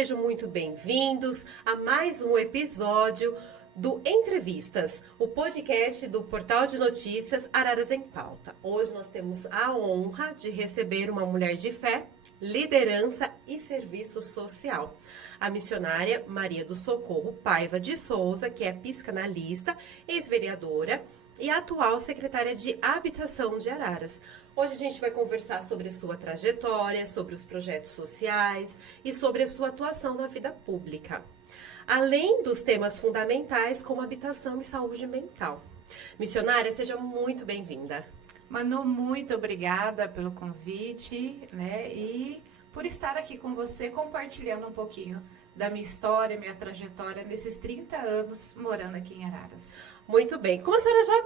sejam muito bem-vindos a mais um episódio do Entrevistas, o podcast do portal de notícias Araras em Pauta. Hoje nós temos a honra de receber uma mulher de fé, liderança e serviço social. A missionária Maria do Socorro Paiva de Souza, que é psicanalista, ex-vereadora e atual secretária de Habitação de Araras. Hoje a gente vai conversar sobre sua trajetória, sobre os projetos sociais e sobre a sua atuação na vida pública, além dos temas fundamentais como habitação e saúde mental. Missionária, seja muito bem-vinda. Manu, muito obrigada pelo convite, e por estar aqui com você, compartilhando um pouquinho da minha história, minha trajetória nesses 30 anos morando aqui em Araras. Muito bem. Como a senhora já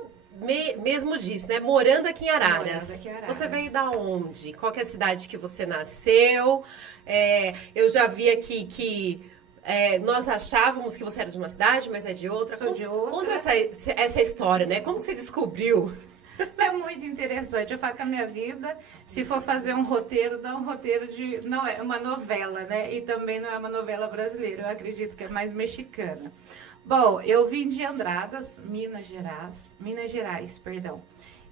mesmo disse, né? Morando aqui em Araras. Morando aqui em Araras. Você veio da onde? Qual que é a cidade que você nasceu? Eu já vi aqui que nós achávamos que você era de uma cidade, mas é de outra. Sou de outra. Conta essa história, né? Como que você descobriu? É muito interessante. Eu falo que a minha vida, se for fazer um roteiro, dá um roteiro de... Não é uma novela, né? E também não é uma novela brasileira. Eu acredito que é mais mexicana. Bom, eu vim de Andradas, Minas Gerais, perdão.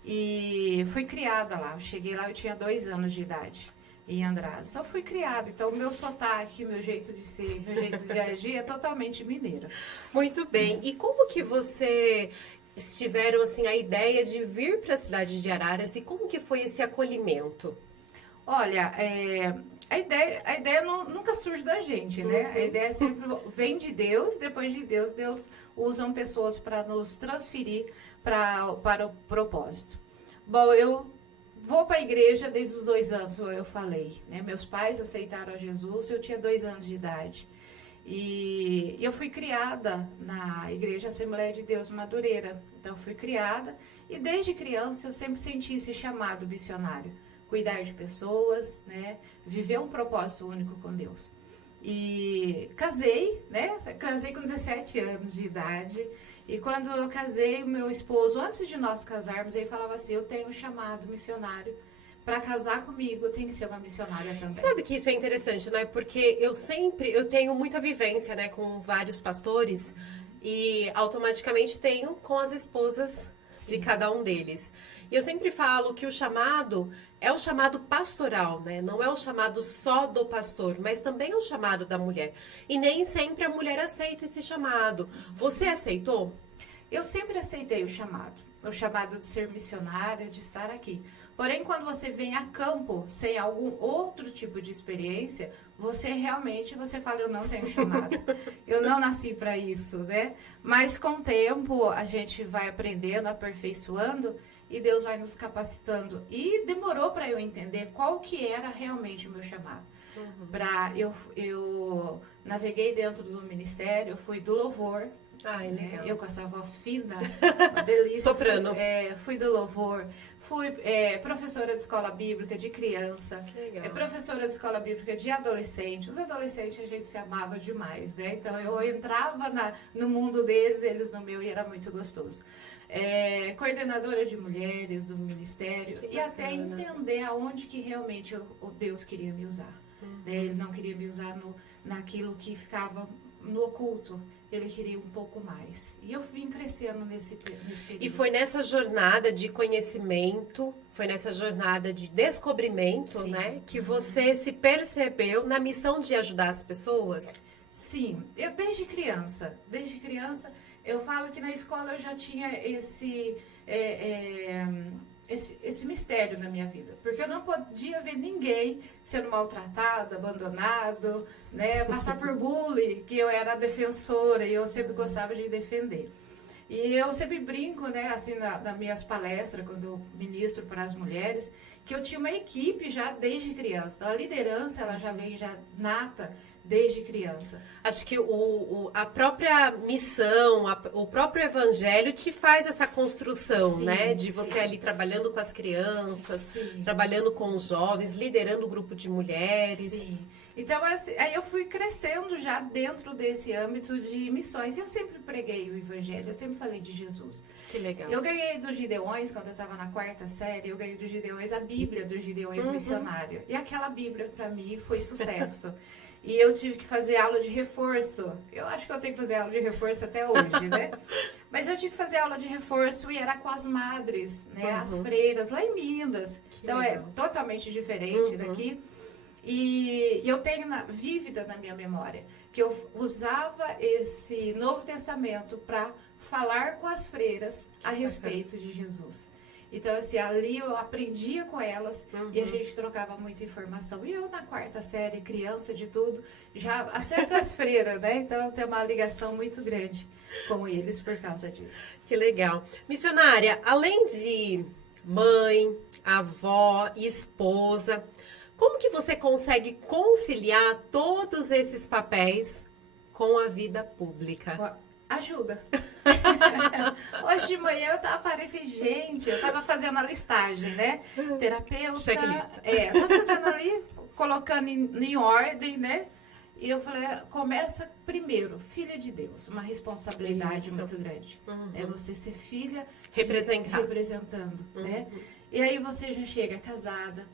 E fui criada lá. Eu cheguei lá, eu tinha 2 anos de idade, em Andradas. Então, fui criada. Então, o meu sotaque, meu jeito de ser, meu jeito de agir é totalmente mineiro. Muito bem. E como que você tiveram, assim, a ideia de vir para a cidade de Araras e como que foi esse acolhimento? Olha, a ideia nunca surge da gente, né? A ideia sempre vem de Deus, depois de Deus usa pessoas para nos transferir para o propósito. Bom, eu vou para a igreja desde os 2 anos, eu falei, né? Meus pais aceitaram a Jesus, eu tinha 2 anos de idade. E eu fui criada na Igreja Assembleia de Deus Madureira. Então, fui criada e desde criança eu sempre senti esse chamado missionário. Cuidar de pessoas, né? Viver um propósito único com Deus. E casei, né? Casei com 17 anos de idade. E quando eu casei, o meu esposo, antes de nós casarmos, ele falava assim, eu tenho um chamado missionário. Para casar comigo, tem que ser uma missionária também. Sabe que isso é interessante, né? Porque eu tenho muita vivência, né, com vários pastores e automaticamente tenho com as esposas de cada um deles. E eu sempre falo que o chamado é o chamado pastoral, né? Não é o chamado só do pastor, mas também é o chamado da mulher. E nem sempre a mulher aceita esse chamado. Você aceitou? Eu sempre aceitei o chamado de ser missionária, de estar aqui. Porém, quando você vem a campo sem algum outro tipo de experiência, você fala, eu não tenho chamado. Eu não nasci para isso, né? Mas com o tempo, a gente vai aprendendo, aperfeiçoando e Deus vai nos capacitando. E demorou para eu entender qual que era realmente o meu chamado. Eu naveguei dentro do ministério, eu fui do louvor. Legal. Eu com essa voz fina, uma delícia. Soprano. Fui do louvor, fui professora de escola bíblica de criança, professora de escola bíblica de adolescente. Os adolescentes a gente se amava demais, né? Então eu entrava no mundo deles, eles no meu, e era muito gostoso. Coordenadora de mulheres do ministério e até entender aonde que realmente o Deus queria me usar. Ele não queria me usar naquilo que ficava no oculto. Ele queria um pouco mais. E eu vim crescendo nesse período. E foi nessa jornada de conhecimento, foi nessa jornada de descobrimento, Sim. né? Que você se percebeu na missão de ajudar as pessoas? Sim, eu desde criança, eu falo que na escola eu já tinha esse mistério na minha vida. Porque eu não podia ver ninguém sendo maltratado, abandonado, né, passar por bullying, que eu era defensora e eu sempre gostava de defender. E eu sempre brinco, né, assim, nas minhas palestras, quando eu ministro para as mulheres, que eu tinha uma equipe já desde criança. Então, a liderança, ela já vem já nata desde criança. Acho que a própria missão, o próprio evangelho te faz essa construção, Sim, né? De você ali trabalhando com as crianças, trabalhando com os jovens, liderando o grupo de mulheres. Sim. Então, assim, aí eu fui crescendo já dentro desse âmbito de missões. Eu sempre preguei o evangelho, eu sempre falei de Jesus. Que legal. Eu ganhei dos Gideões, quando eu estava na 4ª série, eu ganhei dos Gideões a Bíblia dos Gideões missionário. E aquela Bíblia, para mim, foi sucesso. E eu tive que fazer aula de reforço. Eu acho que eu tenho que fazer aula de reforço até hoje, né? Mas eu tive que fazer aula de reforço e era com as madres, né? As freiras, lá em Minas. Então é totalmente diferente daqui. E eu tenho vívida na minha memória que eu usava esse Novo Testamento para falar com as freiras a respeito de Jesus. Então, assim, ali eu aprendia com elas e a gente trocava muita informação. E eu, na 4ª série, criança de tudo, já até para as freiras, né? Então, eu tenho uma ligação muito grande com eles por causa disso. Que legal. Missionária, além de mãe, avó, esposa, como que você consegue conciliar todos esses papéis com a vida pública? Ajuda. Hoje de manhã parei e falei, gente, eu estava fazendo a listagem, né? Terapeuta. Checklist. Eu estava fazendo ali, colocando em ordem, né? E eu falei, começa primeiro, filha de Deus, uma responsabilidade muito grande. É você ser filha, representando, né? E aí você já chega casada,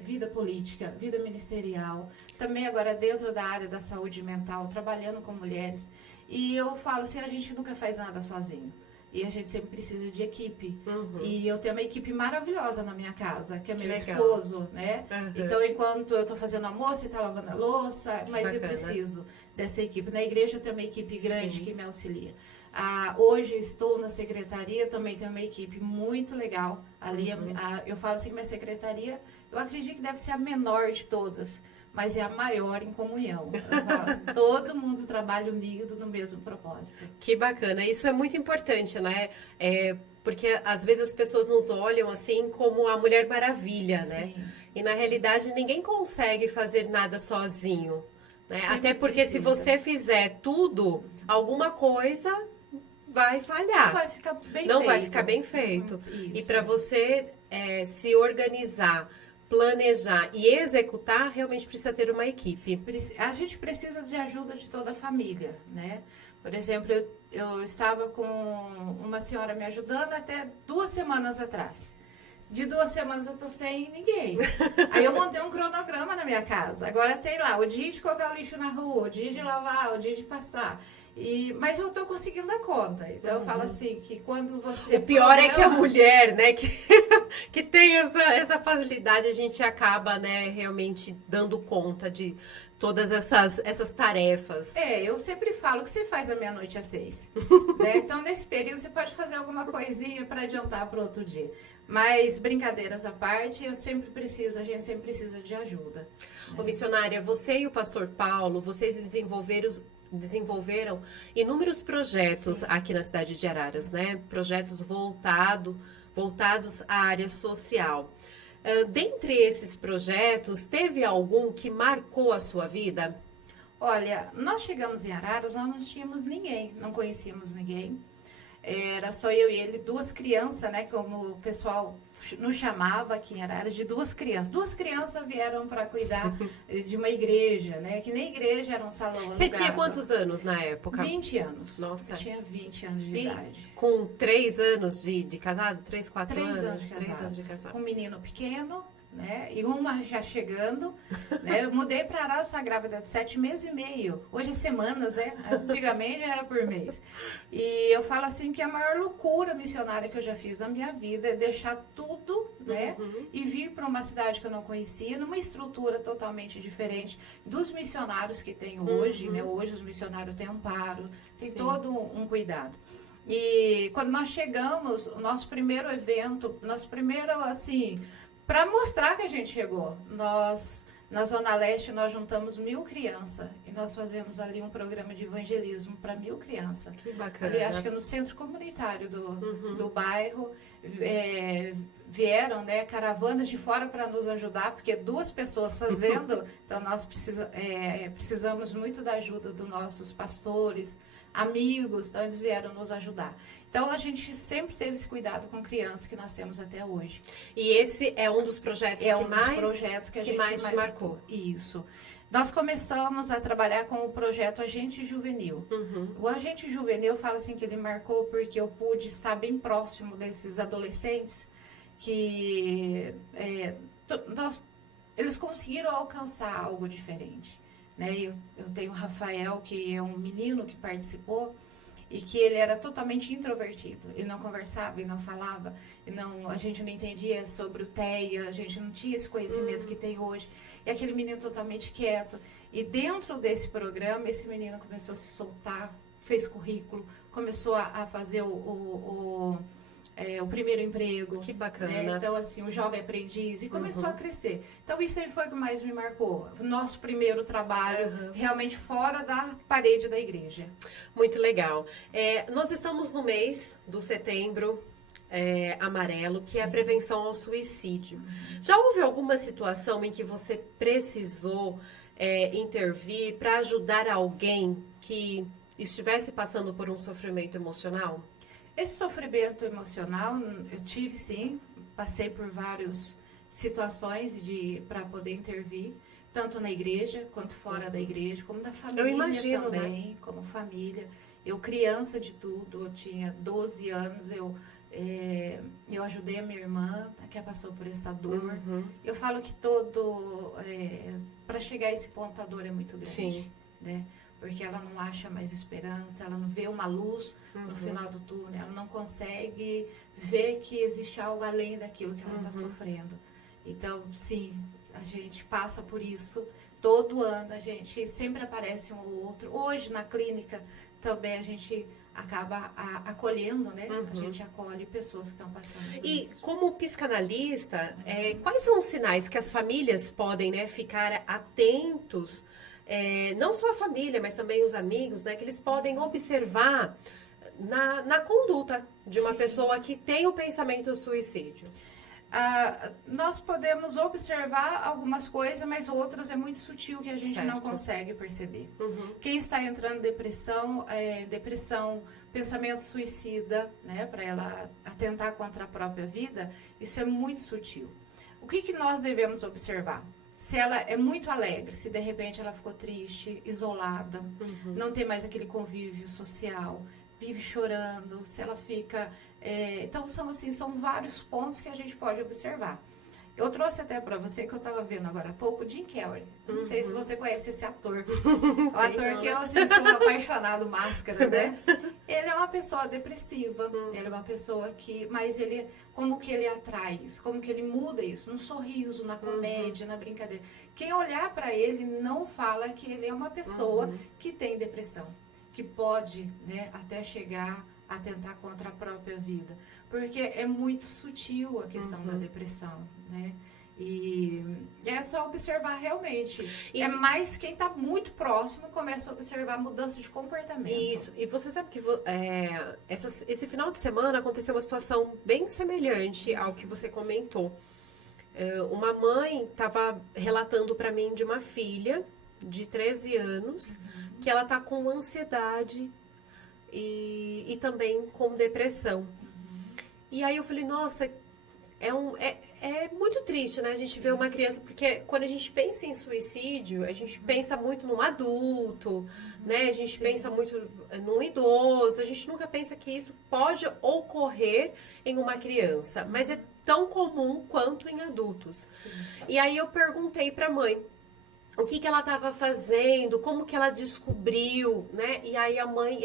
vida política, vida ministerial, também agora dentro da área da saúde mental, trabalhando com mulheres. E eu falo assim, a gente nunca faz nada sozinho. E a gente sempre precisa de equipe. E eu tenho uma equipe maravilhosa na minha casa, que é meu esposo, né? Então, enquanto eu estou fazendo almoço, ele está lavando a louça, mas eu preciso dessa equipe. Na igreja eu tenho uma equipe grande que me auxilia. Hoje estou na secretaria, também tenho uma equipe muito legal. Ali, eu falo assim que minha secretaria, eu acredito que deve ser a menor de todas, mas é a maior em comunhão. Todo mundo trabalha unido no mesmo propósito. Que bacana. Isso é muito importante, né? Porque às vezes as pessoas nos olham assim como a Mulher Maravilha, né? E na realidade ninguém consegue fazer nada sozinho, né? Até porque se você fizer tudo, alguma coisa vai falhar. Não vai ficar bem feito. E para você se organizar, planejar e executar, realmente precisa ter uma equipe. A gente precisa de ajuda de toda a família, né? Por exemplo, eu estava com uma senhora me ajudando até 2 semanas atrás. De 2 semanas eu tô sem ninguém. Aí eu montei um cronograma na minha casa. Agora tem lá o dia de colocar o lixo na rua, o dia de lavar, o dia de passar. Mas eu tô conseguindo dar conta. Então eu falo assim, que quando você... O pior é que a mulher, né, que tem essa facilidade, a gente acaba, né, realmente dando conta de todas essas tarefas. Eu sempre falo que você faz da meia-noite às 6. Né? Então, nesse período, você pode fazer alguma coisinha para adiantar para outro dia. Mas, brincadeiras à parte, a gente sempre precisa de ajuda. Ô, missionária, você e o pastor Paulo, vocês desenvolveram inúmeros projetos aqui na cidade de Araras, né? Projetos voltados à área social. Dentre esses projetos, teve algum que marcou a sua vida? Olha, nós chegamos em Araras, nós não tínhamos ninguém, não conhecíamos ninguém. Era só eu e ele, 2 crianças, né? Como o pessoal nos chamava aqui em Araras, de 2 crianças. 2 crianças vieram para cuidar de uma igreja, né? Que nem igreja, era um salão. Você tinha quantos anos na época? 20 anos. Nossa. Eu tinha 20 anos de idade. Com 3 anos de casado? 3, 4 anos? 3 anos. 3 anos de casado. Com um menino pequeno, né? E uma já chegando, né? Eu mudei para Araras, estava grávida de 7 meses e meio. Hoje é semanas, né? Antigamente era por mês. E eu falo assim que a maior loucura missionária que eu já fiz na minha vida é deixar tudo, né? E vir para uma cidade que eu não conhecia, numa estrutura totalmente diferente dos missionários que tem hoje, né? Hoje os missionários têm amparo, tem todo um cuidado. E quando nós chegamos, o nosso primeiro evento, assim... Para mostrar que a gente chegou, na Zona Leste, nós juntamos 1000 crianças e nós fazemos ali um programa de evangelismo para 1000 crianças. Que bacana. Ali, acho que no centro comunitário do bairro, vieram, né, caravanas de fora para nos ajudar, porque 2 pessoas fazendo, então nós precisamos muito da ajuda dos nossos pastores, amigos, então eles vieram nos ajudar. Então, a gente sempre teve esse cuidado com crianças que nós temos até hoje. E esse é um dos projetos que a gente mais marcou. Isso. Nós começamos a trabalhar com o projeto Agente Juvenil. O Agente Juvenil, eu falo assim que ele marcou porque eu pude estar bem próximo desses adolescentes que eles conseguiram alcançar algo diferente. né? Eu tenho o Rafael, que é um menino que participou, e que ele era totalmente introvertido. Ele não conversava, ele não falava, a gente não entendia sobre o TEA, a gente não tinha esse conhecimento que tem hoje. E aquele menino totalmente quieto. E dentro desse programa, esse menino começou a se soltar, fez currículo, começou a fazer o primeiro emprego. Que bacana. Né? Então, assim, o jovem aprendiz, e começou a crescer. Então, isso aí foi o que mais me marcou. O nosso primeiro trabalho, realmente fora da parede da igreja. Muito legal. Nós estamos no mês do setembro amarelo, que é a prevenção ao suicídio. Já houve alguma situação em que você precisou intervir para ajudar alguém que estivesse passando por um sofrimento emocional? Esse sofrimento emocional, eu tive sim, passei por várias situações para poder intervir, tanto na igreja, quanto fora da igreja, como na família. Eu imagino, também, né? como família. Eu criança de tudo, eu tinha 12 anos, eu ajudei a minha irmã, que passou por essa dor. Eu falo que para chegar a esse ponto, a dor é muito grande. Sim. Né? Porque ela não acha mais esperança, ela não vê uma luz no final do túnel, ela não consegue ver que existe algo além daquilo que ela está sofrendo. Então, sim, a gente passa por isso todo ano, a gente sempre aparece um ou outro. Hoje, na clínica, também a gente acaba acolhendo, né? A gente acolhe pessoas que estão passando por isso. E como psicanalista, quais são os sinais que as famílias podem, né, ficar atentos, não só a família, mas também os amigos, né, que eles podem observar na conduta de uma pessoa que tem o pensamento suicídio? Nós podemos observar algumas coisas, mas outras é muito sutil que a gente não consegue perceber. Quem está entrando em depressão, pensamento suicida, né, para ela atentar contra a própria vida, isso é muito sutil. O que nós devemos observar? Se ela é muito alegre, se de repente ela ficou triste, isolada, não tem mais aquele convívio social, vive chorando, se ela fica... então, são vários pontos que a gente pode observar. Eu trouxe até para você, que eu estava vendo agora há pouco, Jim Carrey. Não sei se você conhece esse ator. O ator que eu sou apaixonado, Máscara, né? Ele é uma pessoa depressiva, ele é uma pessoa que... Mas como que ele atrai isso? Como que ele muda isso? No sorriso, na comédia, na brincadeira. Quem olhar para ele não fala que ele é uma pessoa que tem depressão, que pode, né, até chegar a atentar contra a própria vida. Porque é muito sutil a questão da depressão, né? E é só observar realmente. É mais quem está muito próximo começa a observar mudança de comportamento. Isso. E você sabe que esse final de semana aconteceu uma situação bem semelhante ao que você comentou. Uma mãe estava relatando para mim de uma filha de 13 anos que ela está com ansiedade e também com depressão. E aí eu falei, nossa, é muito triste, né? A gente vê uma criança, porque quando a gente pensa em suicídio, a gente pensa muito num adulto, né? A gente pensa muito num idoso, a gente nunca pensa que isso pode ocorrer em uma criança, mas é tão comum quanto em adultos. Sim. E aí eu perguntei para a mãe o que ela estava fazendo, como que ela descobriu, né? E aí a mãe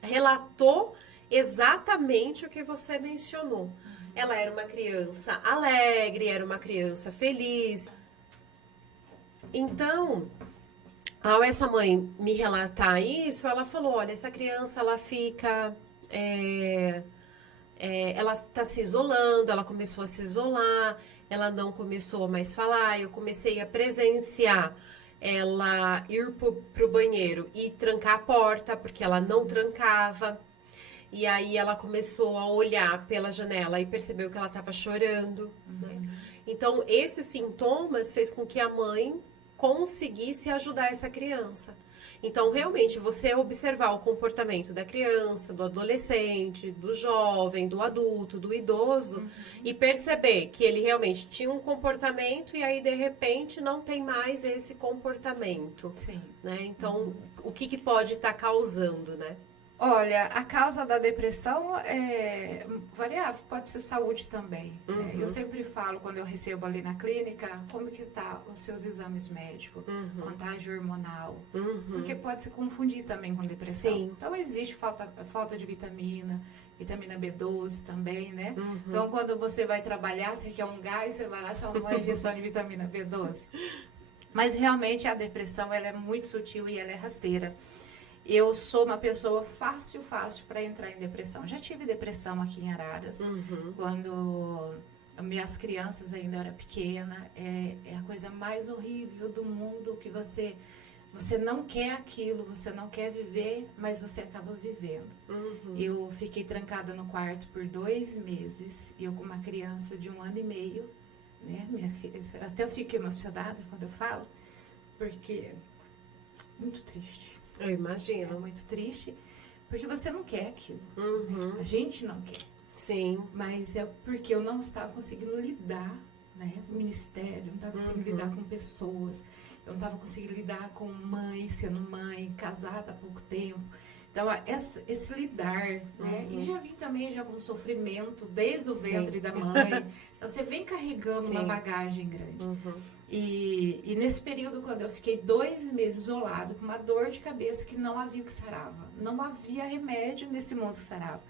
relatou exatamente o que você mencionou. Ela era uma criança alegre, era uma criança feliz. Então, ao essa mãe me relatar isso, ela falou, olha, essa criança, ela fica... ela está se isolando, ela começou a se isolar, ela não começou a mais falar, eu comecei a presenciar ela ir pro banheiro e trancar a porta, porque ela não trancava. E aí ela começou a olhar pela janela e percebeu que ela estava chorando. Né? Então, esses sintomas fez com que a mãe conseguisse ajudar essa criança. Então, realmente, você observar o comportamento da criança, do adolescente, do jovem, do adulto, do idoso, e perceber que ele realmente tinha um comportamento e aí, de repente, não tem mais esse comportamento. Sim. Né? Então, o que pode estar causando, né? Olha, a causa da depressão é variável, pode ser saúde também. Né? Eu sempre falo, quando eu recebo ali na clínica, como que está os seus exames médicos, contagem hormonal, porque pode se confundir também com depressão. Sim. Então, existe falta de vitamina B12 também, né? Então, quando você vai trabalhar, você quer um gás, você vai lá tomar uma injeção de vitamina B12. Mas, realmente, a depressão, ela é muito sutil e ela é rasteira. Eu sou uma pessoa fácil para entrar em depressão. Já tive depressão aqui em Araras, quando minhas crianças ainda eram pequenas. É a coisa mais horrível do mundo, que você não quer aquilo, você não quer viver, mas você acaba vivendo. Eu fiquei trancada no quarto por 2 meses, eu com uma criança de 1 ano e meio, né? Minha filha, até eu fico emocionada quando eu falo, porque muito triste. Eu imagino. É muito triste, porque você não quer aquilo. A gente não quer. Sim. Mas é porque eu não estava conseguindo lidar, né? O ministério, não estava conseguindo lidar com pessoas. Eu não estava conseguindo lidar com mãe, sendo mãe, casada há pouco tempo. Então, esse lidar, né? E já vi também já com sofrimento desde o ventre da mãe. Então, você vem carregando uma bagagem grande. E nesse período, quando eu fiquei 2 meses isolado, com uma dor de cabeça que não havia que sarava. Não havia remédio nesse mundo que sarava.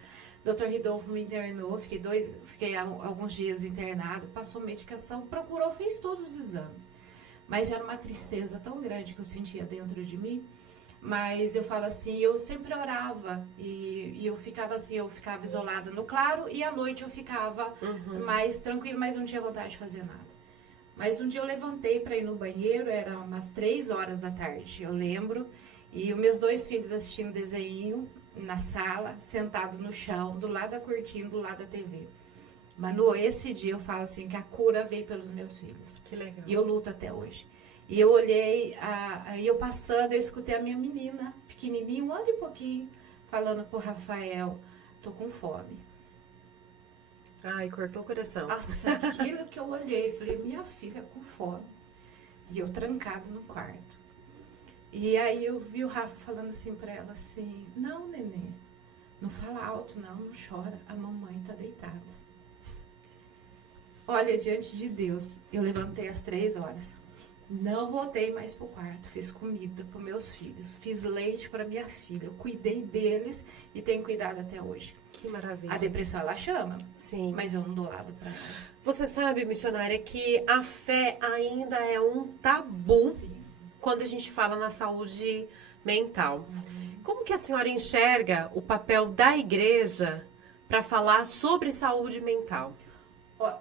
O Dr. Ridolfo me internou, fiquei alguns dias internado, passou medicação, procurou, fez todos os exames. Mas era uma tristeza tão grande que eu sentia dentro de mim. Mas eu falo assim, eu sempre orava e eu ficava assim, eu ficava isolada no claro e à noite eu ficava mais tranquila, mas não tinha vontade de fazer nada. Mas um dia eu levantei para ir no banheiro, era umas 3 horas da tarde, eu lembro, e os meus 2 filhos assistindo desenho na sala, sentados no chão, do lado da cortina, do lado da TV. Manu, esse dia eu falo assim, que a cura veio pelos meus filhos. Que legal. E eu luto até hoje. E eu olhei, aí eu passando, eu escutei a minha menina, pequenininha, 1 ano e pouquinho, falando pro Rafael, tô com fome. Ai, cortou o coração. Nossa, aquilo que eu olhei, falei, minha filha com fome. E eu trancado no quarto. E aí eu vi o Rafa falando assim pra ela, assim, não, nenê, não fala alto não chora, a mamãe tá deitada. Olha, diante de Deus, eu levantei às 3 horas. Não voltei mais pro quarto, fiz comida para meus filhos, fiz leite para minha filha, eu cuidei deles e tenho cuidado até hoje. Que maravilha. A depressão, ela chama, Sim. Mas eu não dou lado para ela. Você sabe, missionária, que a fé ainda é um tabu quando a gente fala na saúde mental. Como que a senhora enxerga o papel da igreja para falar sobre saúde mental?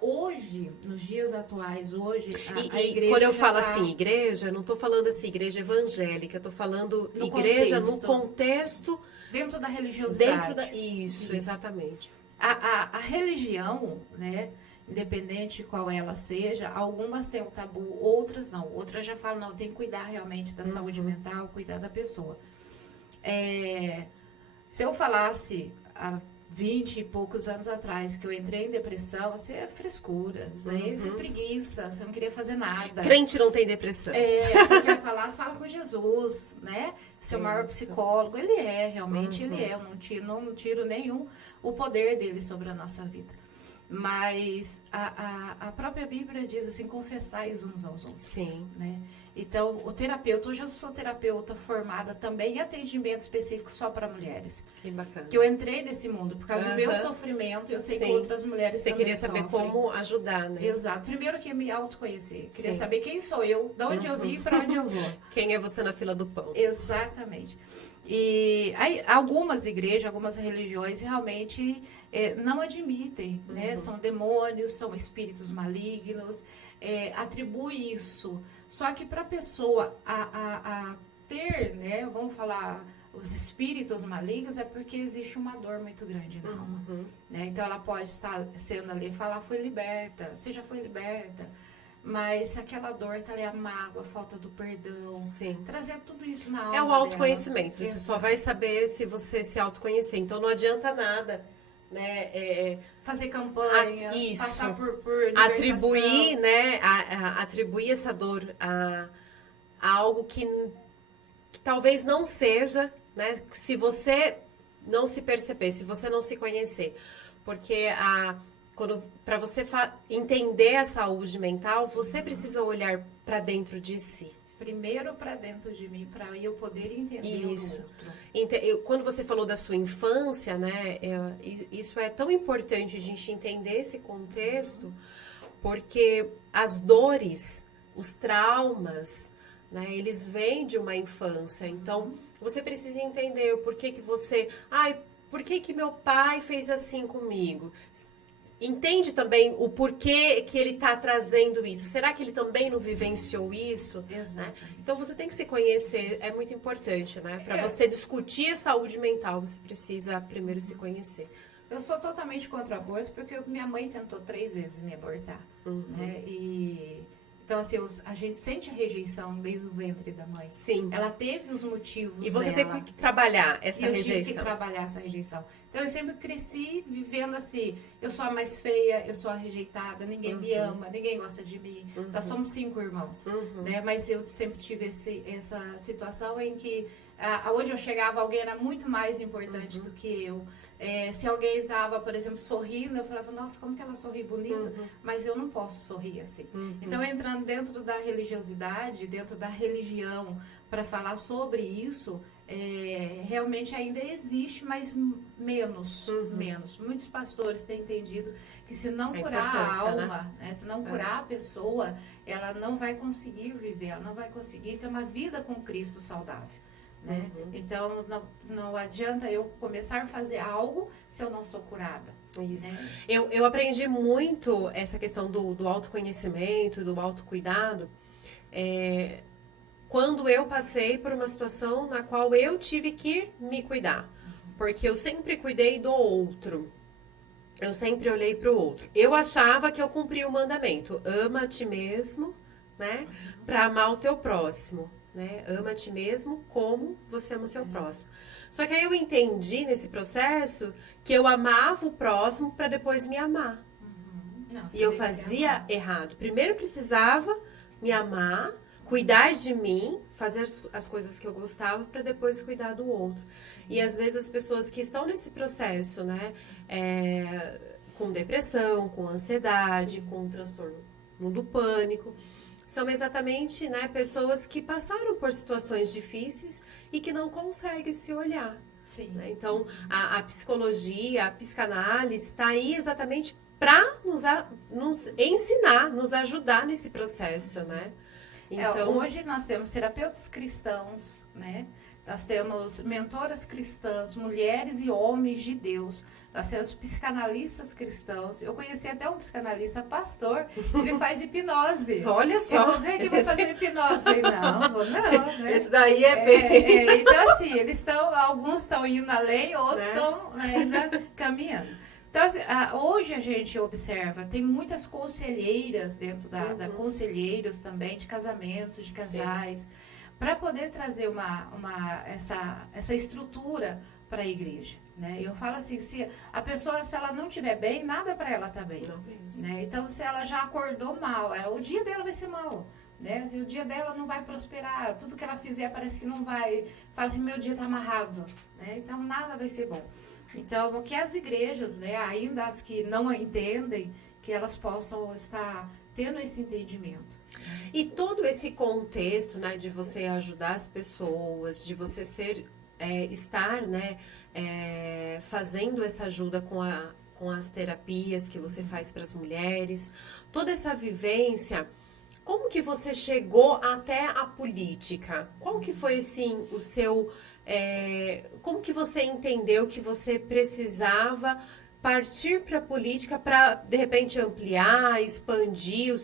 Hoje, nos dias atuais, a igreja quando eu falo assim, igreja, não estou falando assim, igreja evangélica, estou falando no igreja contexto, no contexto... Dentro da religiosidade. Isso, exatamente. A religião, né, independente qual ela seja, algumas têm um tabu, outras não. Outras já falam, não, tem que cuidar realmente da saúde mental, cuidar da pessoa. Se eu falasse... 20 e poucos anos atrás, que eu entrei em depressão, você é frescura, você é preguiça, você não queria fazer nada. Crente não tem depressão. Você quer falar, você fala com Jesus, né? Seu maior psicólogo, ele é, realmente ele é. Eu não tiro nenhum o poder dele sobre a nossa vida. Mas a própria Bíblia diz assim, confessais uns aos outros. Sim. Né? Então, o terapeuta, hoje eu sou terapeuta formada também em atendimento específico só para mulheres. Que bacana. Que eu entrei nesse mundo por causa do meu sofrimento, eu sei que outras mulheres também queria saber sofrem. Como ajudar, né? Exato. Primeiro que me autoconhecer. Queria saber quem sou eu, de onde eu vim e para onde eu vou. Quem é você na fila do pão. Exatamente. E aí, algumas igrejas, algumas religiões realmente não admitem, né? São demônios, são espíritos malignos, atribui isso. Só que para a pessoa a ter, né? Vamos falar, os espíritos malignos é porque existe uma dor muito grande na alma. Né? Então ela pode estar sendo ali, falar, foi liberta, você já foi liberta. Mas se aquela dor está ali, a mágoa, a falta do perdão, trazer tudo isso na alma. É o autoconhecimento. Você só vai saber se você se autoconhecer. Então não adianta nada, né? Fazer campanhas, passar por atribuir, né? Atribuir essa dor a algo que talvez não seja, né? Se você não se perceber, se você não se conhecer. Porque para você entender a saúde mental, você precisa olhar para dentro de si. Primeiro para dentro de mim, para eu poder entender Isso. o outro. Quando você falou da sua infância, né, isso é tão importante a gente entender esse contexto, porque as dores, os traumas, né, eles vêm de uma infância. Então, você precisa entender o porquê que você... por que meu pai fez assim comigo? Entende também o porquê que ele está trazendo isso. Será que ele também não vivenciou isso? Exato. Né? Então, você tem que se conhecer, é muito importante, né? Para você discutir a saúde mental, você precisa primeiro se conhecer. Eu sou totalmente contra o aborto, porque minha mãe tentou 3 vezes me abortar. Né? Então, assim, a gente sente a rejeição desde o ventre da mãe. Sim. Ela teve os motivos E você dela. teve que trabalhar essa eu rejeição. Tive que trabalhar essa rejeição. Então, eu sempre cresci vivendo assim, eu sou a mais feia, eu sou a rejeitada, ninguém me ama, ninguém gosta de mim. Nós somos 5 irmãos, né? Mas eu sempre tive essa situação em que, onde eu chegava, alguém era muito mais importante do que eu. Se alguém estava, por exemplo, sorrindo, eu falava, nossa, como que ela sorri bonita, mas eu não posso sorrir assim. Então, entrando dentro da religiosidade, dentro da religião, para falar sobre isso, realmente ainda existe, mas menos. Muitos pastores têm entendido que se não curar a alma, né, se não curar a pessoa, ela não vai conseguir viver, ela não vai conseguir ter uma vida com Cristo saudável. Né? Então, não adianta eu começar a fazer algo se eu não sou curada. Isso. Né? Eu aprendi muito essa questão do autoconhecimento, do autocuidado, quando eu passei por uma situação na qual eu tive que me cuidar. Porque eu sempre cuidei do outro. Eu sempre olhei para o outro. Eu achava que eu cumpria o mandamento. Ama a ti mesmo, né? Para amar o teu próximo. Né? Ama a ti mesmo como você ama o seu próximo. Só que aí eu entendi nesse processo que eu amava o próximo para depois me amar. Não, e eu fazia errado. Primeiro eu precisava me amar, cuidar de mim, fazer as coisas que eu gostava para depois cuidar do outro. E às vezes as pessoas que estão nesse processo, né, com depressão, com ansiedade, com transtorno do pânico, são exatamente, né, pessoas que passaram por situações difíceis e que não conseguem se olhar. Né? Então, a psicologia, a psicanálise está aí exatamente para nos ensinar, nos ajudar nesse processo, né? Então, hoje nós temos terapeutas cristãos, né? Nós temos mentoras cristãs, mulheres e homens de Deus. Nós temos psicanalistas cristãos. Eu conheci até um psicanalista pastor, ele faz hipnose. Olha só. Eu vou ver que vou fazer hipnose. Falei, não, vou não. Né? Esse daí é bem... então, assim, alguns estão indo além, outros estão ainda caminhando. Então, assim, hoje a gente observa, tem muitas conselheiras dentro da conselheiros também, de casamentos, de casais, para poder trazer essa estrutura para a igreja. Né? Eu falo assim, se a pessoa, se ela não estiver bem, nada para ela tá bem. Né? Então, se ela já acordou mal, o dia dela vai ser mal. Né? Assim, o dia dela não vai prosperar, tudo que ela fizer parece que não vai. Fala assim, meu dia está amarrado. Né? Então, nada vai ser bom. Então, o que as igrejas, né, ainda as que não entendem, que elas possam estar tendo esse entendimento. E todo esse contexto, né, de você ajudar as pessoas, de você estar, né, fazendo essa ajuda com as terapias que você faz para as mulheres, toda essa vivência, como que você chegou até a política? Qual que foi, assim, o seu... como que você entendeu que você precisava partir para a política para, de repente, ampliar, expandir os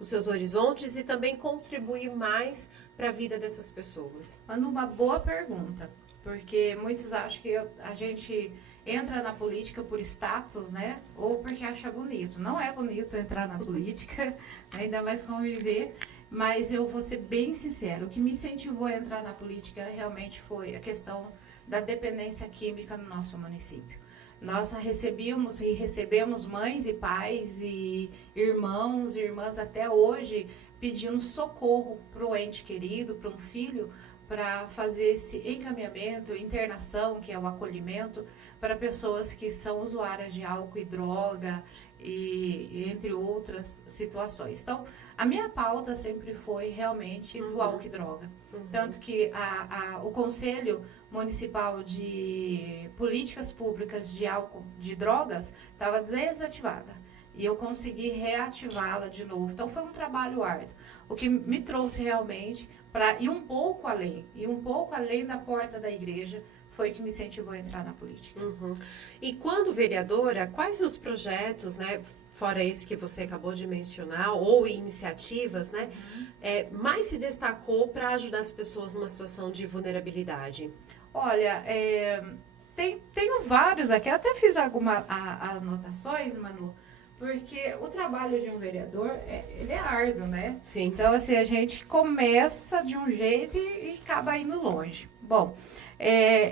seus horizontes e também contribuir mais para a vida dessas pessoas? Uma boa pergunta, porque muitos acham que a gente entra na política por status, né? Ou porque acha bonito. Não é bonito entrar na política, ainda mais conviver. Mas eu vou ser bem sincero, o que me incentivou a entrar na política realmente foi a questão da dependência química no nosso município. Nós recebemos e recebemos mães e pais e irmãos e irmãs até hoje pedindo socorro para o ente querido, para um filho, para fazer esse encaminhamento, internação, que é o acolhimento, para pessoas que são usuárias de álcool e droga, e entre outras situações. Então, a minha pauta sempre foi realmente do álcool e droga. Tanto que o Conselho Municipal de Políticas Públicas de Álcool, de Drogas, estava desativada. E eu consegui reativá-la de novo. Então, foi um trabalho árduo. O que me trouxe realmente para ir um pouco além da porta da igreja, foi que me incentivou a entrar na política. E quando vereadora, quais os projetos, né, fora esse que você acabou de mencionar, ou iniciativas, né, mais se destacou para ajudar as pessoas numa situação de vulnerabilidade? Olha, tenho vários aqui, eu até fiz algumas anotações, Manu, porque o trabalho de um vereador, ele é árduo, né? Sim. Então, assim, a gente começa de um jeito e acaba indo longe. Bom,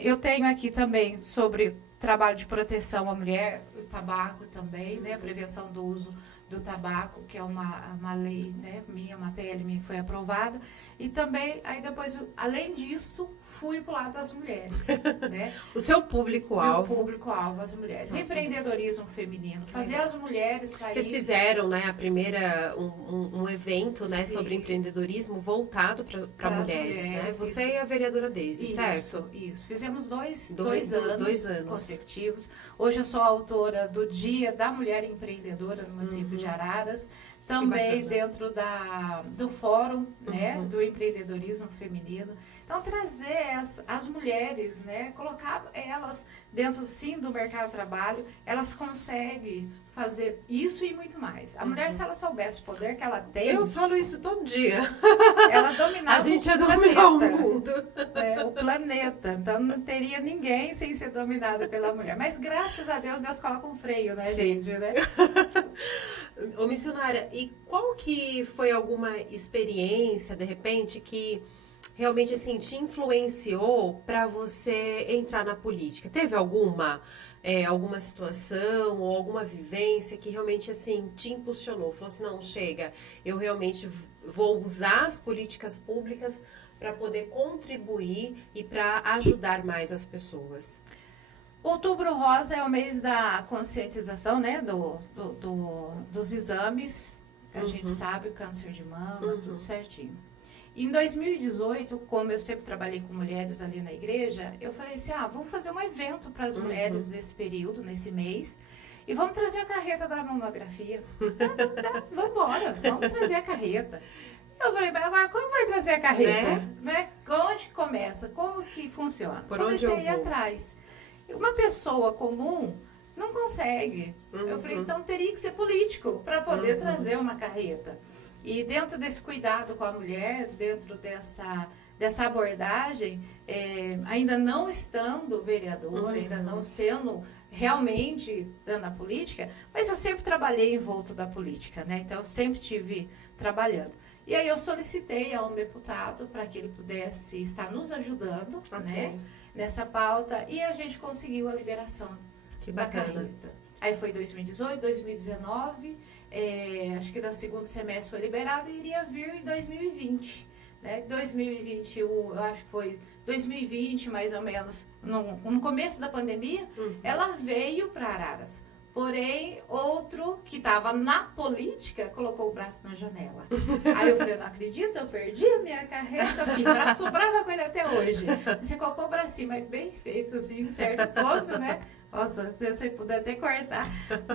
eu tenho aqui também sobre trabalho de proteção à mulher, o tabaco também, né? Prevenção do uso do tabaco, que é uma lei, né, uma PL minha que foi aprovada. E também, aí depois, além disso, fui pro lado das mulheres, né? O seu público-alvo? Meu público-alvo, as mulheres. Empreendedorismo feminino. Fazer as mulheres saírem... Vocês fizeram, né, um evento, né, sobre empreendedorismo voltado para mulheres, né? Isso. Você e a vereadora Deise, certo? Isso. Fizemos dois anos consecutivos. Hoje eu sou autora do Dia da Mulher Empreendedora no município de Araras. Também dentro do fórum, né, do empreendedorismo feminino. Então, trazer as mulheres, né, colocar elas dentro, sim, do mercado de trabalho, elas conseguem fazer isso e muito mais. A mulher, se ela soubesse o poder que ela tem... Eu falo isso todo dia. Ela dominava a gente ia dominar o mundo. O planeta. Então, não teria ninguém sem ser dominado pela mulher. Mas, graças a Deus, Deus coloca um freio, né, sim, gente, né? Ô, missionária, e qual que foi alguma experiência, de repente, que realmente, assim, te influenciou para você entrar na política? Teve alguma situação ou alguma vivência que realmente, assim, te impulsionou? Falou assim, não, chega, eu realmente vou usar as políticas públicas para poder contribuir e para ajudar mais as pessoas. Outubro Rosa é o mês da conscientização, né, dos exames, que a gente sabe, o câncer de mama, tudo certinho. Em 2018, como eu sempre trabalhei com mulheres ali na igreja, eu falei assim, vamos fazer um evento para as mulheres nesse período, nesse mês, e vamos trazer a carreta da mamografia. Vamos embora, vamos trazer a carreta. Eu falei, mas agora como vai trazer a carreta? Né? Onde começa? Como que funciona? Por onde eu vou? Comecei a ir atrás. Uma pessoa comum não consegue. Eu falei, então teria que ser político para poder trazer uma carreta. E dentro desse cuidado com a mulher, dentro dessa abordagem, ainda não estando vereadora, ainda não sendo realmente dando a política, mas eu sempre trabalhei envolto da política, né? Então eu sempre estive trabalhando. E aí eu solicitei a um deputado para que ele pudesse estar nos ajudando, né, nessa pauta, e a gente conseguiu a liberação da carreta. Aí foi 2018, 2019, acho que no segundo semestre foi liberado e iria vir em 2020. Né? 2021, eu acho que foi 2020 mais ou menos, no começo da pandemia, ela veio para Araras. Porém, outro que estava na política colocou o braço na janela. Aí eu falei, não acredito, eu perdi a minha carreta, fiquei brava com ele até hoje. Você colocou o bracinho, mas bem feito, assim, certo ponto, né? Nossa, se você puder até cortar.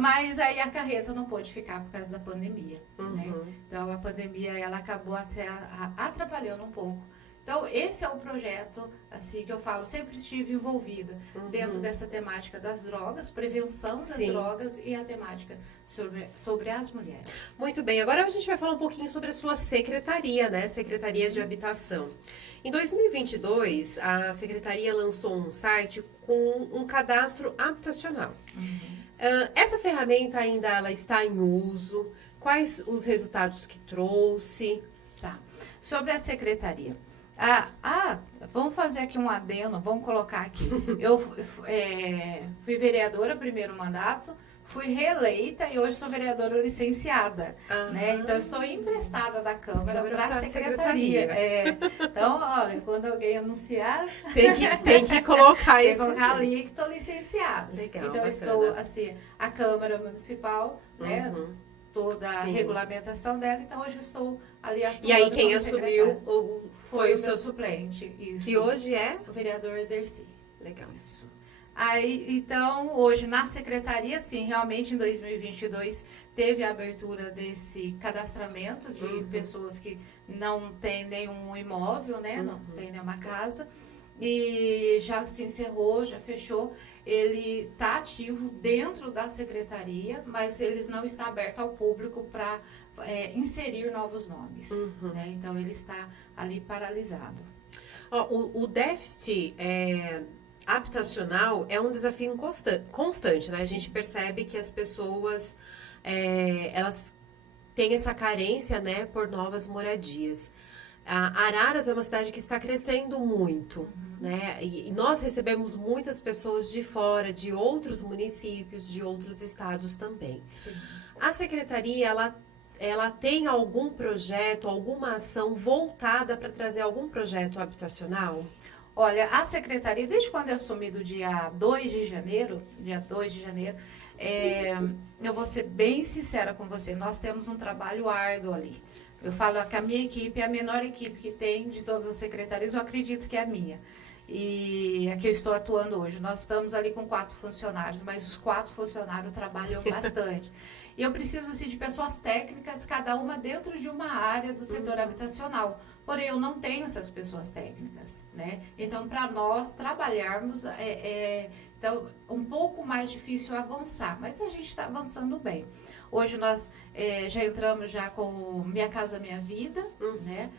Mas aí a carreta não pôde ficar por causa da pandemia, né? Então, a pandemia, ela acabou até atrapalhando um pouco. Então, esse é o projeto, assim, que eu falo, sempre estive envolvida dentro dessa temática das drogas, prevenção das drogas e a temática sobre as mulheres. Muito bem, agora a gente vai falar um pouquinho sobre a sua secretaria, né? Secretaria de Habitação. Em 2022, a Secretaria lançou um site com um cadastro habitacional. Essa ferramenta ainda ela está em uso? Quais os resultados que trouxe? Tá. Sobre a secretaria. Vamos fazer aqui um adendo, vamos colocar aqui. Eu fui vereadora, primeiro mandato, fui reeleita e hoje sou vereadora licenciada, né? Então, eu estou emprestada da Câmara para a Secretaria. Então, olha, quando alguém anunciar... Tem que colocar tem isso. que colocar ali que estou licenciada. Legal, então, eu estou, assim, a Câmara Municipal, né? Toda a regulamentação dela, então hoje eu estou ali atuando. E aí quem assumiu foi o seu suplente. Isso. E hoje é? O vereador Dercy. Legal. Isso. Aí, então, hoje na secretaria, sim, realmente em 2022 teve a abertura desse cadastramento de pessoas que não têm nenhum imóvel, né? Não tem nenhuma casa. E já se encerrou, já fechou. Ele está ativo dentro da secretaria, mas eles não está aberto ao público para inserir novos nomes. Né? Então, ele está ali paralisado. O déficit habitacional é um desafio constante, né? A gente percebe que as pessoas, elas têm essa carência, né, por novas moradias. Araras é uma cidade que está crescendo muito, né? E nós recebemos muitas pessoas de fora, de outros municípios, de outros estados também. Sim. A secretaria, ela tem algum projeto, alguma ação voltada para trazer algum projeto habitacional? Olha, a secretaria, desde quando eu assumi do dia 2 de janeiro, eu vou ser bem sincera com você, nós temos um trabalho árduo ali. Eu falo que a minha equipe é a menor equipe que tem de todas as secretarias, eu acredito que é a minha. E aqui eu estou atuando hoje. Nós estamos ali com 4 funcionários, mas os 4 funcionários trabalham bastante. E eu preciso assim, de pessoas técnicas, cada uma dentro de uma área do setor habitacional. Porém, eu não tenho essas pessoas técnicas, né? Então, para nós trabalharmos, então, um pouco mais difícil avançar, mas a gente está avançando bem. Hoje nós já entramos já com Minha Casa Minha Vida, né?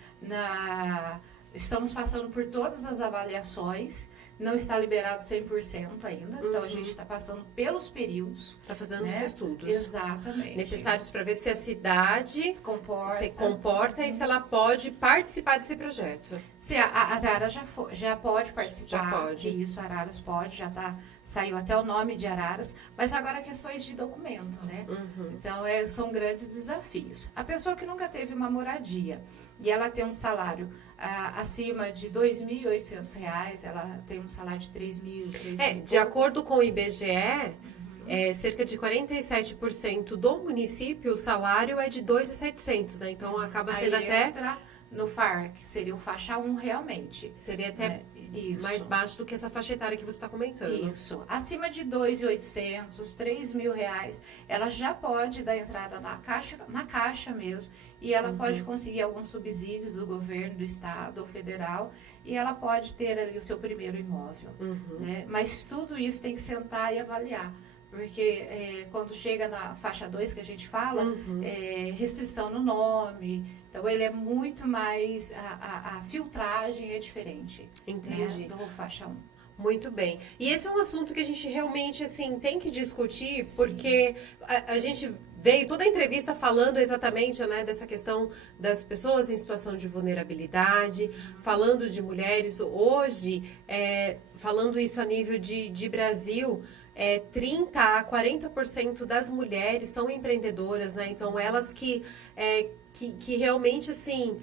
Estamos passando por todas as avaliações, não está liberado 100% ainda, então a gente está passando pelos períodos. Está fazendo né? os estudos. Exatamente. Necessários para ver se a cidade se comporta, e se ela pode participar desse projeto. Se a Araras já pode participar. Já pode. Isso, Araras pode, já saiu até o nome de Araras, mas agora questões de documento, né? Então, são grandes desafios. A pessoa que nunca teve uma moradia e ela tem um salário acima de R$ 2.800, ela tem um salário de 3.000. De acordo com o IBGE, cerca de 47% do município, o salário é de R$ 2.700, né? Então, acaba sendo Aí até... entra no FAR, que seria o faixa 1 realmente. Seria até mais baixo do que essa faixa etária que você está comentando. Isso. Acima de R$ 2.800, R$ 3.000, ela já pode dar entrada na caixa mesmo, e ela pode conseguir alguns subsídios do governo, do estado ou federal, e ela pode ter ali o seu primeiro imóvel. Né? Mas tudo isso tem que sentar e avaliar. Porque quando chega na faixa 2, que a gente fala, restrição no nome. Então, ele é muito mais... A filtragem é diferente. Entendi. Né, do faixa 1. Muito bem. E esse é um assunto que a gente realmente, assim, tem que discutir, porque a gente veio toda a entrevista falando exatamente, né, dessa questão das pessoas em situação de vulnerabilidade, falando de mulheres. Hoje, falando isso a nível de Brasil... 30% a 40% das mulheres são empreendedoras, né? Então, elas que realmente, assim,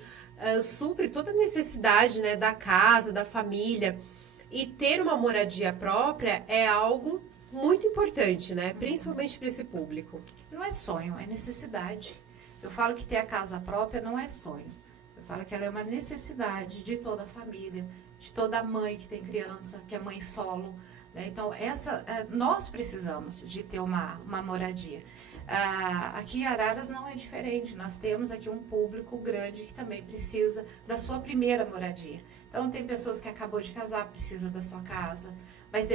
suprem toda a necessidade, né, da casa, da família. E ter uma moradia própria é algo muito importante, né? Principalmente para esse público. Não é sonho, é necessidade. Eu falo que ter a casa própria não é sonho. Eu falo que ela é uma necessidade de toda a família, de toda mãe que tem criança, que é mãe solo. Então, nós precisamos de ter uma moradia. Aqui em Araras não é diferente. Nós temos aqui um público grande que também precisa da sua primeira moradia. Então, tem pessoas que acabou de casar, precisa da sua casa. Mas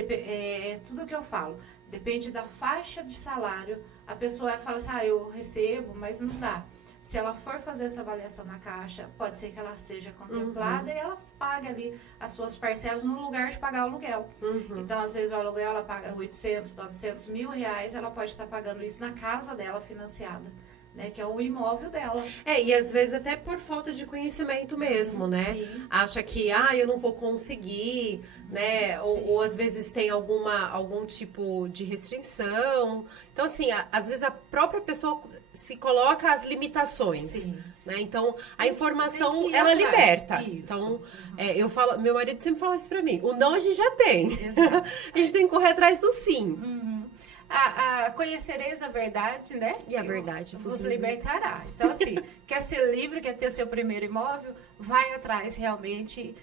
tudo que eu falo, depende da faixa de salário. A pessoa fala assim, eu recebo, mas não dá. Se ela for fazer essa avaliação na caixa, pode ser que ela seja contemplada e ela pague ali as suas parcelas no lugar de pagar o aluguel. Então, às vezes, o aluguel ela paga 800, 900, R$ 1.000, ela pode estar pagando isso na casa dela financiada. né? Que é o imóvel dela. E às vezes até por falta de conhecimento mesmo, né? Sim. Acha que, eu não vou conseguir, né? Ou às vezes tem algum tipo de restrição. Então, assim, às vezes a própria pessoa se coloca as limitações. Sim. Né? Então, a informação, tem que ir ela atrás. liberta. Isso. Então, eu falo, meu marido sempre fala isso pra mim. O não a gente já tem. Exato. A gente tem que correr atrás do sim. Conhecereis a verdade, né? E a verdade vos libertará. Então, assim, quer ser livre, quer ter o seu primeiro imóvel, vai atrás realmente,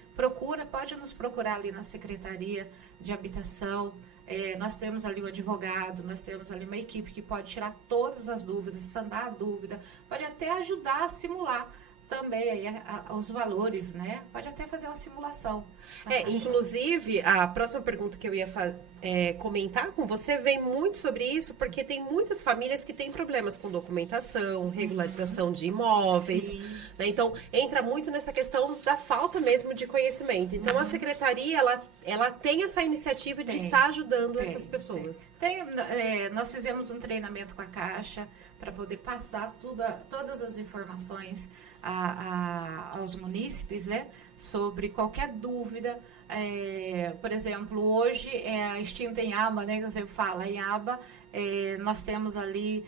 pode nos procurar ali na Secretaria de Habitação. Nós temos ali um advogado, nós temos ali uma equipe que pode tirar todas as dúvidas, sanar a dúvida, pode até ajudar a simular também aí os valores, né? Pode até fazer uma simulação. Inclusive, a próxima pergunta que eu ia comentar com você vem muito sobre isso, porque tem muitas famílias que têm problemas com documentação, regularização de imóveis, né? Então, entra muito nessa questão da falta mesmo de conhecimento. Então, a secretaria, ela tem essa iniciativa de estar ajudando essas pessoas. Nós fizemos um treinamento com a Caixa para poder passar todas as informações aos munícipes, né? Sobre qualquer dúvida. Por exemplo, hoje a extinta em aba, né? Que eu sempre falo, em aba, nós temos ali...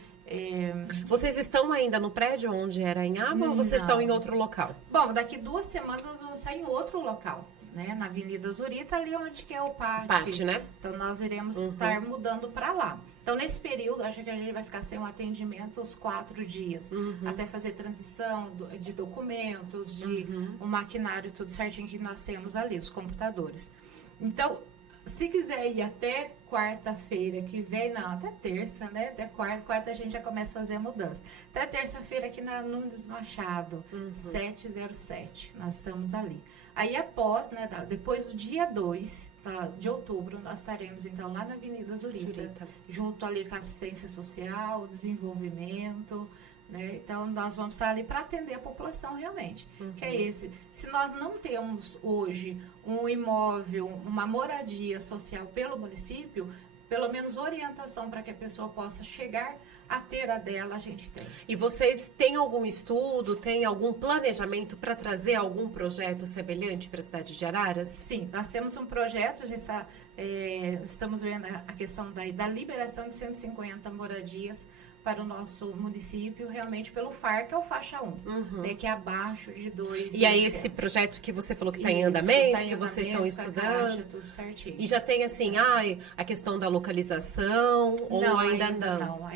Vocês estão ainda no prédio onde era em aba ou vocês estão em outro local? Bom, daqui 2 semanas nós vamos sair em outro local, né? Na Avenida Zurita, ali onde que é o pátio. Pátio, né? Então, nós iremos estar mudando para lá. Então, nesse período, acho que a gente vai ficar sem um atendimento uns 4 dias. Até fazer transição de documentos, de um maquinário, tudo certinho que nós temos ali, os computadores. Então, se quiser ir até quarta-feira que vem, não, até terça, né? Até quarta a gente já começa a fazer a mudança. Até terça-feira aqui na Nunes Machado, 707, nós estamos ali. Aí após, né, depois do dia 2 de outubro, nós estaremos então lá na Avenida Zurita, junto ali com a assistência social, desenvolvimento, né? Então nós vamos estar ali para atender a população realmente, que é esse. Se nós não temos hoje um imóvel, uma moradia social pelo município, pelo menos orientação para que a pessoa possa chegar a ter a dela, a gente tem. E vocês têm algum estudo, têm algum planejamento para trazer algum projeto semelhante para a cidade de Araras? Sim, nós temos um projeto, estamos vendo a questão da liberação de 150 moradias para o nosso município, realmente pelo FAR, que é o faixa 1, né, que é abaixo de 2. E aí esse projeto que você falou que está em andamento, que vocês estão estudando, Caixa, tudo certinho. E já tem assim, a questão da localização, ou não, ainda não?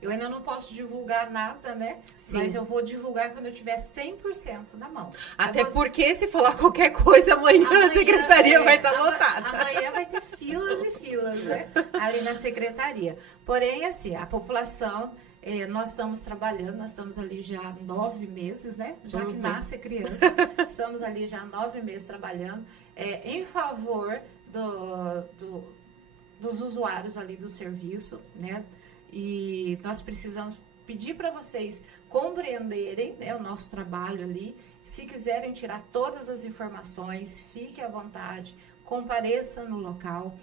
Eu ainda não posso divulgar nada, né? Sim. Mas eu vou divulgar quando eu tiver 100% na mão. Até porque se falar qualquer coisa, amanhã a secretaria vai estar lotada. Amanhã vai ter filas e filas, né? Ali na secretaria. Porém, assim, a população, nós estamos trabalhando, nós estamos ali já há 9 meses, né? Já que nasce a criança, estamos ali já há 9 meses trabalhando em favor dos usuários ali do serviço, né? E nós precisamos pedir para vocês compreenderem, né, o nosso trabalho ali. Se quiserem tirar todas as informações, fiquem à vontade, compareçam no local,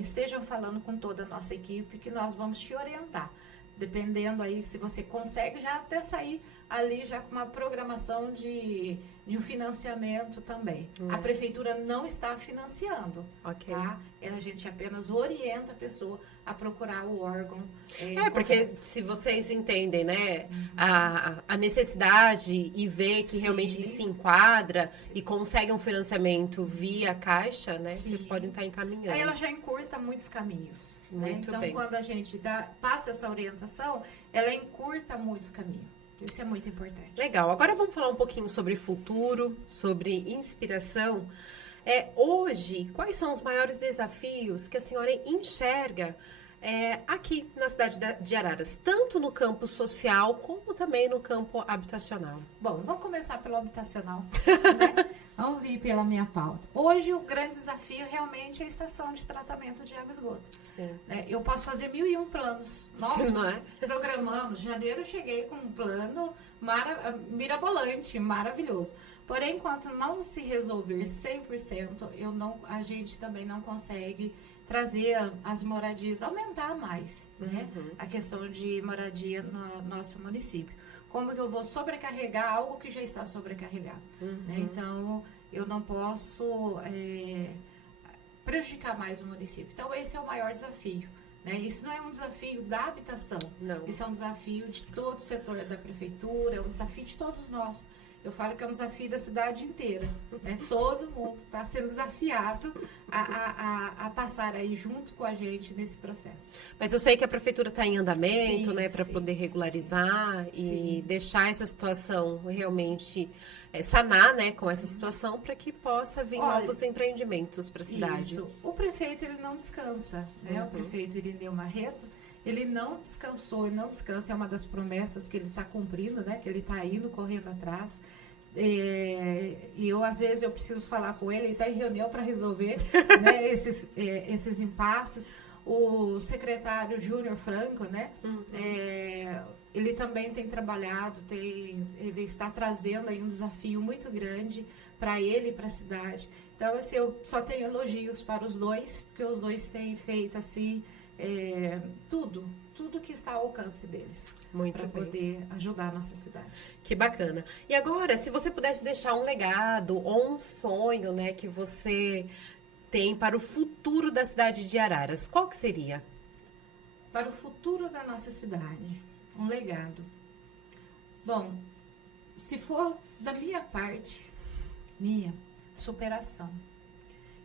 estejam falando com toda a nossa equipe, que nós vamos te orientar. Dependendo aí, se você consegue já até sair ali já com uma programação de um financiamento também. A prefeitura não está financiando, tá? A gente apenas orienta a pessoa a procurar o órgão. Porque se vocês entendem, né, a necessidade e ver que realmente ele se enquadra e consegue um financiamento via Caixa, né, vocês podem estar encaminhando. Aí ela já encurta muitos caminhos, né? Então, quando a gente passa essa orientação, ela encurta muito o caminho. Isso é muito importante. Legal. Agora vamos falar um pouquinho sobre futuro, sobre inspiração. Hoje, quais são os maiores desafios que a senhora enxerga aqui na cidade de Araras, tanto no campo social como também no campo habitacional? Bom, vamos começar pelo habitacional, né? Vamos vir pela minha pauta. Hoje, o grande desafio realmente é a estação de tratamento de água e esgoto. Sim. Eu posso fazer 1001 planos. Nós não é? programamos. Em janeiro, eu cheguei com um plano mirabolante, maravilhoso. Porém, enquanto não se resolver 100%, a gente também não consegue trazer as moradias, aumentar mais, né? Uhum. A questão de moradia no nosso município. Como que eu vou sobrecarregar algo que já está sobrecarregado, né? Então, eu não posso prejudicar mais o município. Então, esse é o maior desafio, né? Isso não é um desafio da habitação, Não. isso é um desafio de todo o setor da prefeitura, é um desafio de todos nós. Eu falo que é um desafio da cidade inteira, né? Todo mundo está sendo desafiado a passar aí junto com a gente nesse processo. Mas eu sei que a prefeitura está em andamento, Sim, né, para sim, poder regularizar e sim. deixar essa situação realmente sanar, né, com essa situação para que possa vir Olha, novos empreendimentos para a cidade. Isso. O prefeito, ele não descansa, né? Uhum. O prefeito Irineu Marreto, ele não descansou, ele não descansa, é uma das promessas que ele está cumprindo, né? Que ele está indo, correndo atrás. E eu, às vezes, eu preciso falar com ele está em reunião para resolver né, esses impasses. O secretário Júnior Franco, né? Ele também tem trabalhado, ele está trazendo aí um desafio muito grande para ele e para a cidade. Então, assim, eu só tenho elogios para os dois, porque os dois têm feito, assim, tudo que está ao alcance deles. Muito para bem. poder ajudar a nossa cidade. Que bacana. E agora, se você pudesse deixar um legado ou um sonho, né, que você tem para o futuro da cidade de Araras, qual que seria? Para o futuro da nossa cidade, um legado. Bom, se for da minha parte, superação.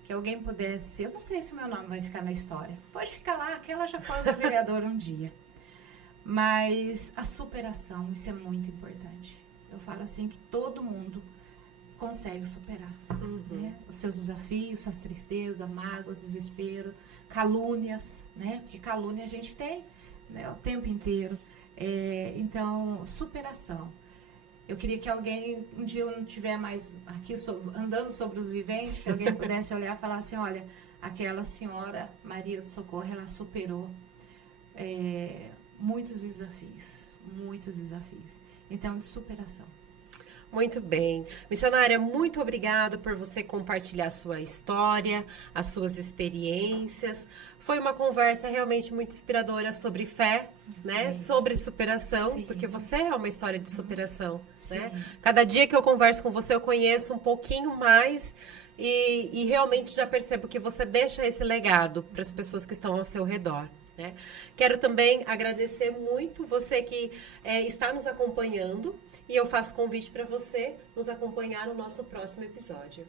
Que alguém pudesse, eu não sei se o meu nome vai ficar na história. Pode ficar lá, aquela já foi uma vereadora um dia. Mas a superação, isso é muito importante. Eu falo assim que todo mundo consegue superar né? Os seus desafios, suas tristezas, mágoas, desespero, calúnias, né? Porque calúnia a gente tem né? O tempo inteiro. Então, superação. Eu queria que alguém, um dia eu não estiver mais aqui andando sobre os viventes, que alguém pudesse olhar e falar assim, olha, aquela senhora Maria do Socorro, ela superou muitos desafios. Então, de superação. Muito bem. Missionária, muito obrigada por você compartilhar a sua história, as suas experiências. Foi uma conversa realmente muito inspiradora sobre fé, né? Sobre superação, Sim. porque você é uma história de superação, Sim. né? Cada dia que eu converso com você, eu conheço um pouquinho mais e realmente já percebo que você deixa esse legado para as pessoas que estão ao seu redor. Né? Quero também agradecer muito você que está nos acompanhando e eu faço convite para você nos acompanhar no nosso próximo episódio.